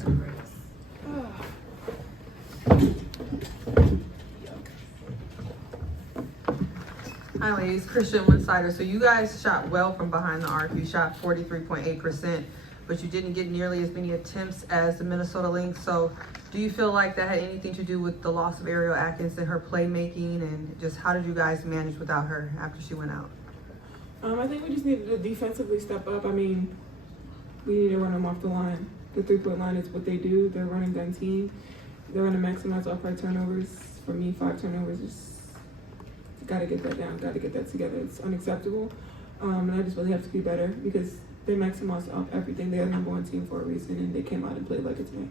Hi ladies, Christian one-sider. So you guys shot well from behind the arc. You shot 43.8%, but you didn't get nearly as many attempts as the Minnesota Lynx. So do you feel like that had anything to do with the loss of Ariel Atkins and her playmaking, and just how did you guys manage without her after she went out? I think we just needed to defensively step up. I mean, we need to run them off the line. The three-point line is what they do. They're a running gun team. They're going to maximize off-right turnovers. For me, 5 turnovers is got to get that down, got to get that together. It's unacceptable. And I just really have to be better because they maximize off everything. They're the #1 team for a reason, and they came out and played like it's me.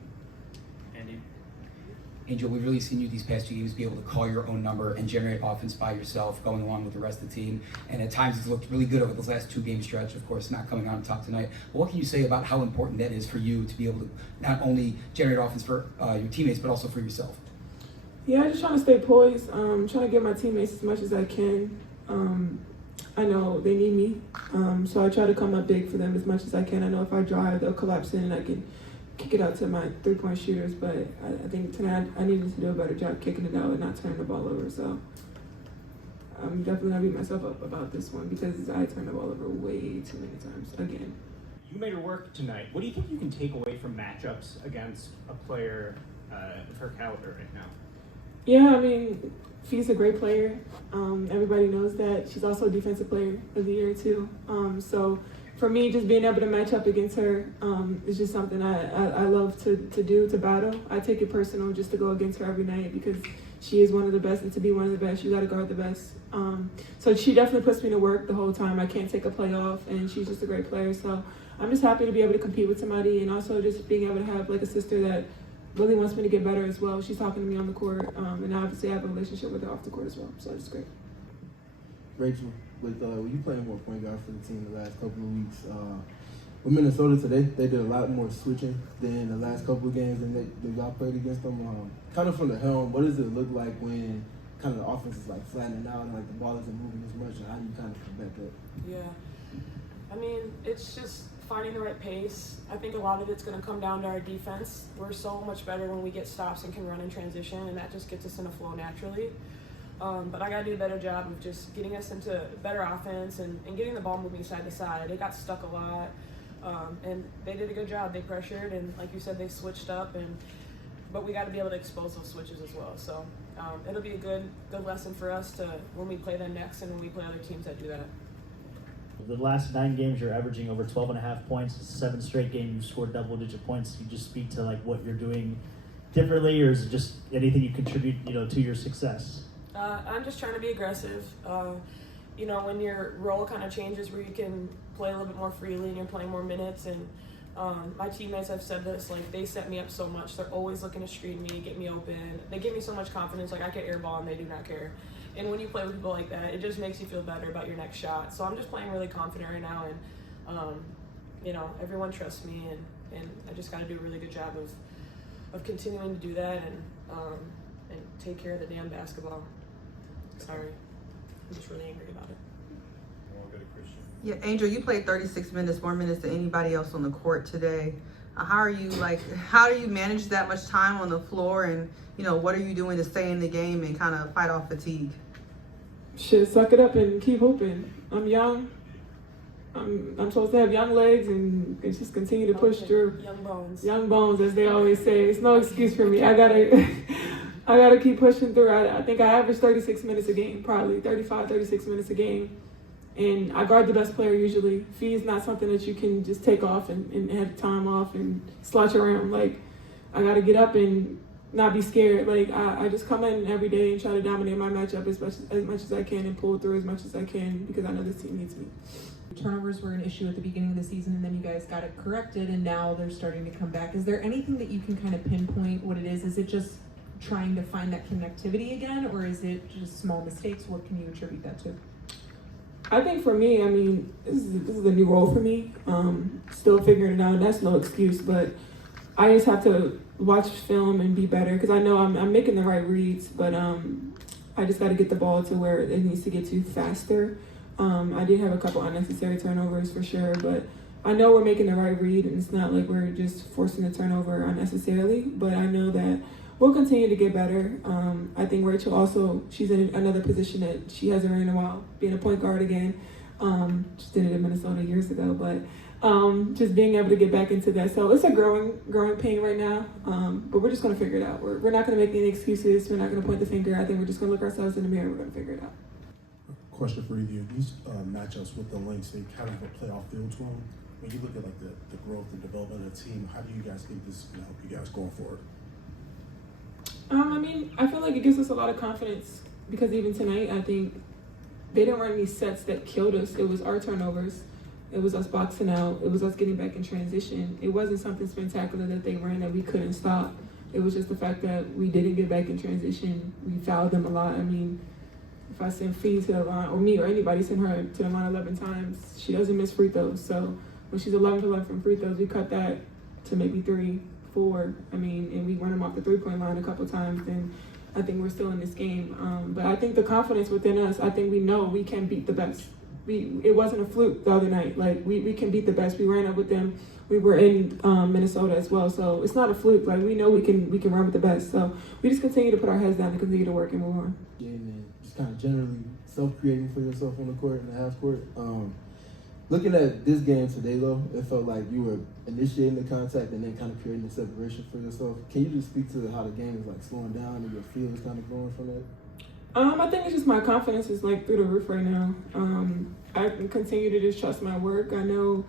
Andy? Angel, we've really seen you these past 2 games be able to call your own number and generate offense by yourself, going along with the rest of the team. And at times it's looked really good over this last 2-game stretch, of course, not coming out on top tonight. But what can you say about how important that is for you to be able to not only generate offense for your teammates, but also for yourself? Yeah, I'm just trying to stay poised, trying to give my teammates as much as I can. I know they need me, so I try to come up big for them as much as I can. I know if I drive, they'll collapse in and I can kick it out to my three-point shooters, but I think tonight I needed to do a better job kicking it out and not turning the ball over. So I'm definitely going to beat myself up about this one because I turned the ball over way too many times again. You made her work tonight. What do you think you can take away from matchups against a player of her caliber right now? Yeah, I mean, Fee's a great player. Everybody knows that. She's also a defensive player of the year, too. So for me, just being able to match up against her is just something I love to do, to battle. I take it personal just to go against her every night because she is one of the best, and to be one of the best, you got to guard the best. So she definitely puts me to work the whole time. I can't take a play off, and she's just a great player. So I'm just happy to be able to compete with somebody, and also just being able to have like a sister that really wants me to get better as well. She's talking to me on the court, and obviously I have a relationship with her off the court as well, so it's great. Rachel, with you playing more point guard for the team the last couple of weeks, with Minnesota today, they did a lot more switching than the last couple of games and that y'all played against them. Kind of from the helm, what does it look like when kind of the offense is like flattening out and like the ball isn't moving as much, and how do you kind of come back up? Yeah, I mean, it's just finding the right pace. I think a lot of it's going to come down to our defense. We're so much better when we get stops and can run in transition, and that just gets us in a flow naturally. But I got to do a better job of just getting us into better offense and getting the ball moving side to side. They got stuck a lot, and they did a good job. They pressured, and like you said, they switched up, but we got to be able to expose those switches as well. So it'll be a good lesson for us to when we play them next and when we play other teams that do that. The last 9 games, you're averaging over 12.5 points. 7 straight games, you scored double-digit points. You just speak to like what you're doing differently, or is it just anything you contribute, to your success? I'm just trying to be aggressive. When your role kind of changes, where you can play a little bit more freely and you're playing more minutes. And my teammates have said this, like they set me up so much. They're always looking to screen me, get me open. They give me so much confidence. Like I can airball and they do not care. And when you play with people like that, it just makes you feel better about your next shot. So I'm just playing really confident right now, and everyone trusts me, and I just got to do a really good job of continuing to do that and take care of the damn basketball. Sorry, I'm just really angry about it. We'll go to Christian. Yeah, Angel, you played 36 minutes, more minutes than anybody else on the court today. How do you manage that much time on the floor, and what are you doing to stay in the game and kind of fight off fatigue? Shit, suck it up and keep hooping. I'm young. I'm supposed to have young legs and just continue to push through. Young bones. Young bones, as they always say. It's no excuse for me. I gotta keep pushing through. I think I average 36 minutes a game, probably 35, 36 minutes a game. And I guard the best player usually. Fee is not something that you can just take off and have time off and slouch around. Like, I gotta get up and not be scared. Like, I just come in every day and try to dominate my matchup as much as I can and pull through as much as I can because I know this team needs me. Turnovers were an issue at the beginning of the season, and then you guys got it corrected, and now they're starting to come back. Is there anything that you can kind of pinpoint what it is? Is it just trying to find that connectivity again, or is it just small mistakes? What can you attribute that to? I think for me, this is a new role for me. Still figuring it out. That's no excuse, but I just have to watch film and be better because I know I'm making the right reads, but I just got to get the ball to where it needs to get to faster. I did have a couple unnecessary turnovers for sure, but I know we're making the right read, and it's not like we're just forcing the turnover unnecessarily. But I know that we'll continue to get better. I think Rachel also, she's in another position that she hasn't run in a while, being a point guard again. Just did it in Minnesota years ago, but just being able to get back into that. So it's a growing pain right now, but we're just going to figure it out. We're not going to make any excuses. We're not going to point the finger. I think we're just going to look ourselves in the mirror. We're going to figure it out. Question for you. These matchups with the Lynx, they kind of have a playoff feel to them. When you look at like the growth and development of the team, how do you guys think this is going to help you guys going forward? I mean, I feel like it gives us a lot of confidence because even tonight, I think they didn't run any sets that killed us. It was our turnovers. It was us boxing out. It was us getting back in transition. It wasn't something spectacular that they ran that we couldn't stop. It was just the fact that we didn't get back in transition. We fouled them a lot. I mean, if I send Fee to the line, or me or anybody send her to the line 11 times, she doesn't miss free throws. So when she's 11 for 11 from free throws, we cut that to maybe 3, 4. I mean, and we run them off the three-point line a couple times, then I think we're still in this game. But I think the confidence within us, I think we know we can beat the best. It wasn't a fluke the other night. Like, we can beat the best. We ran up with them. We were in Minnesota as well. So it's not a fluke. Like, we know we can run with the best. So we just continue to put our heads down and continue to work and move on. And just kind of generally self-creating for yourself on the court and the half court. Looking at this game today, though, it felt like you were initiating the contact and then kind of creating the separation for yourself. Can you just speak to how the game is like slowing down and your feel is kind of growing from that? I think it's just my confidence is like through the roof right now. I can continue to just trust my work. I know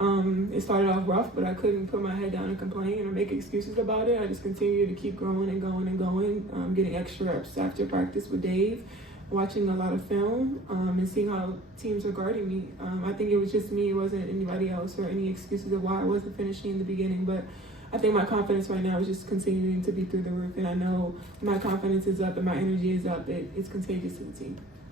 it started off rough, but I couldn't put my head down and complain and make excuses about it. I just continue to keep growing and going and going. Getting extra reps after practice with Dave, watching a lot of film, and seeing how teams are guarding me. I think it was just me. It wasn't anybody else or any excuses of why I wasn't finishing in the beginning. But I think my confidence right now is just continuing to be through the roof. And I know my confidence is up and my energy is up. It's contagious to the team.